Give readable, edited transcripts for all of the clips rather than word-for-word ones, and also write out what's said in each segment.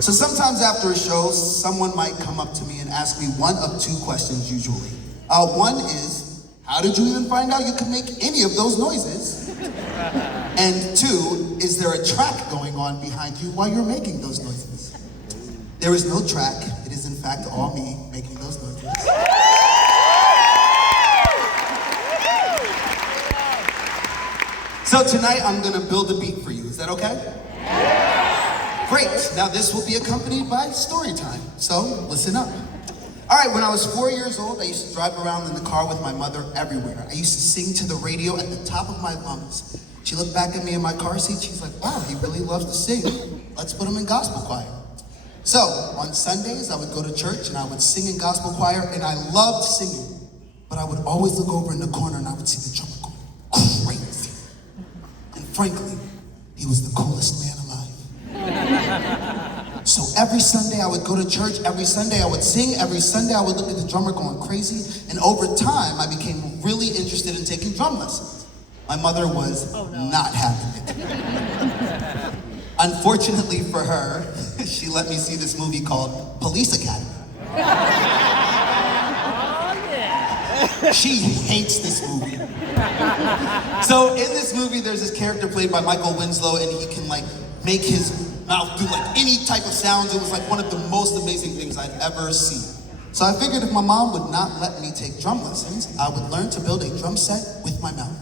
So sometimes after a show, someone might come up to me and ask me one of two questions usually. One is, how did you even find out you could make any of those noises? And two, is there a track going on behind you while you're making those noises? There is no track. It is in fact all me making those noises. So tonight I'm gonna build a beat for you. Is that okay? Great. Now this will be accompanied by story time. So listen up. All right, when I was 4 years old, I used to drive around in the car with my mother everywhere. I used to sing to the radio at the top of my lungs. She looked back at me in my car seat. She's like, wow, he really loves to sing. Let's put him in gospel choir. So on Sundays, I would go to church and I would sing in gospel choir, and I loved singing. But I would always look over in the corner and I would see the drummer go crazy. And frankly, he was the coolest man alive. So every Sunday I would go to church, every Sunday I would sing, every Sunday I would look at the drummer going crazy, and over time I became really interested in taking drum lessons. My mother was not having it. Unfortunately for her, she let me see this movie called Police Academy. She hates this movie. So in this movie, there's this character played by Michael Winslow, and he can like make his mouth do like any type of sounds. It was like one of the most amazing things I'd ever seen. So I figured if my mom would not let me take drum lessons, I would learn to build a drum set with my mouth.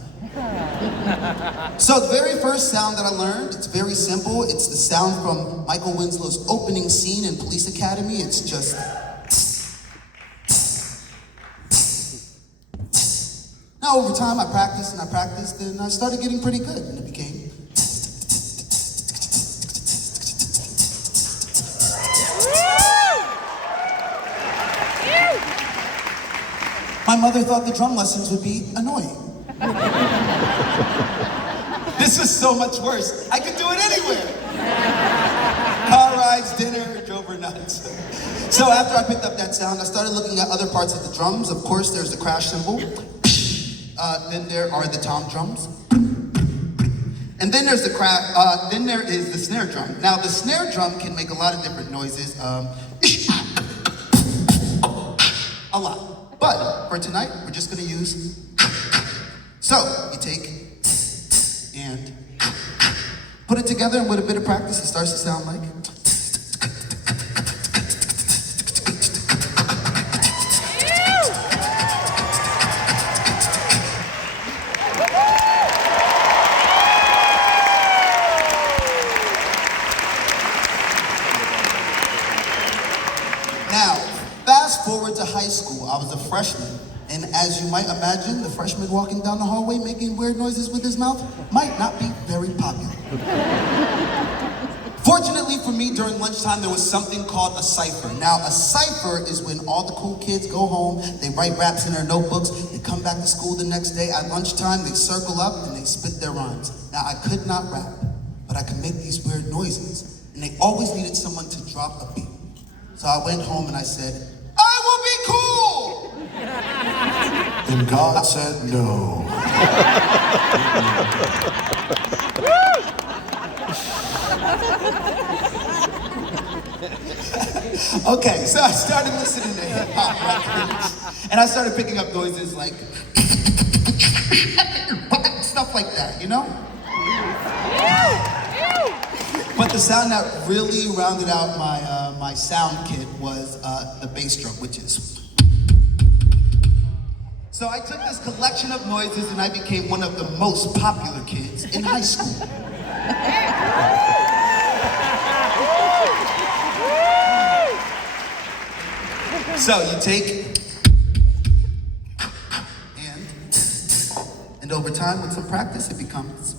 So the very first sound that I learned, it's very simple. It's the sound from Michael Winslow's opening scene in Police Academy. It's just... Now over time, I practiced and I practiced, and I started getting pretty good, and it became... My mother thought the drum lessons would be annoying. This was so much worse. I could do it anywhere. Car rides, dinner, drove her nuts. So after I picked up that sound, I started looking at other parts of the drums. Of course, there's the crash cymbal. Then there are the tom drums. And then there's then there is the snare drum. Now the snare drum can make a lot of different noises. A lot. But for tonight, we're just gonna use. So you take and put it together, and with a bit of practice, it starts to sound like. Now, fast forward to high school. I was a freshman. And as you might imagine, the freshman walking down the hallway making weird noises with his mouth might not be very popular. Fortunately for me, during lunchtime, there was something called a cipher. Now, a cipher is when all the cool kids go home, they write raps in their notebooks, they come back to school the next day. At lunchtime, they circle up and they spit their rhymes. Now, I could not rap, but I could make these weird noises, and they always needed someone to drop a beat. So I went home and I said, I will be cool! And God said no. Okay, so I started listening to hip hop records, and I started picking up noises like stuff like that, you know? But the sound that really rounded out my sound kit was the bass drum, which is. So I took this collection of noises and I became one of the most popular kids in high school. So you take and over time with some practice it becomes